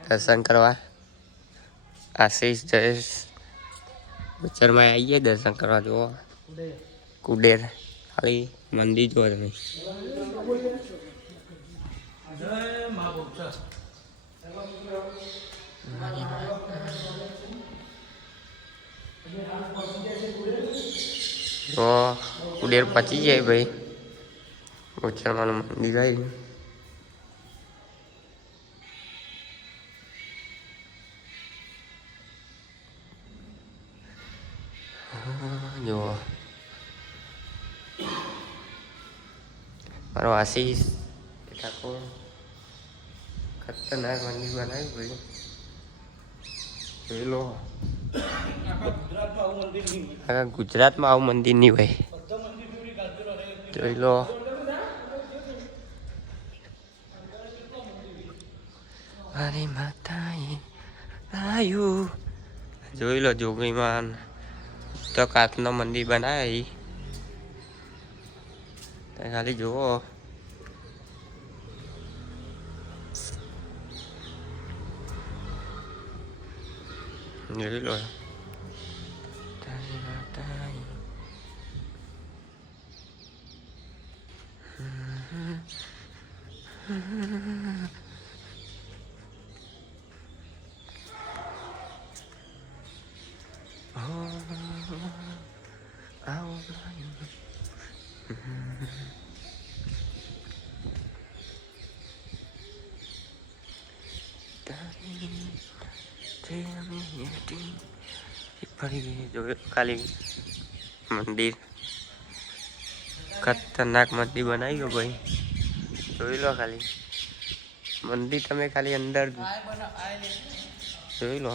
દર્શન કરવા આશીષ જયેશ બચરમાં આવીએ દર્શન કરવા જુઓ કુડેર ખાલી મંદિર જો તમે તો કુડેર પચી જાય ભાઈ બચરમાનું મંદિર આવી જો મારો આશીષ ઠાકોર ખતરનાક મંદિર બનાવ્યું ભાઈ જોઈ લો આખા ગુજરાતમાં આવું મંદિર નહીં ભાઈ જોઈ લો મારી માતાએ આયુ જોઈ લો જોગીમાન તો કાચનો મંદિર બનાવી ખાલી જુઓ જોઈ લો ખાલી મંદિર ખતરનાક મંદિર બનાવ્યું ભાઈ જોઈ લો ખાલી મંદિર તમે ખાલી અંદર જોઈ લો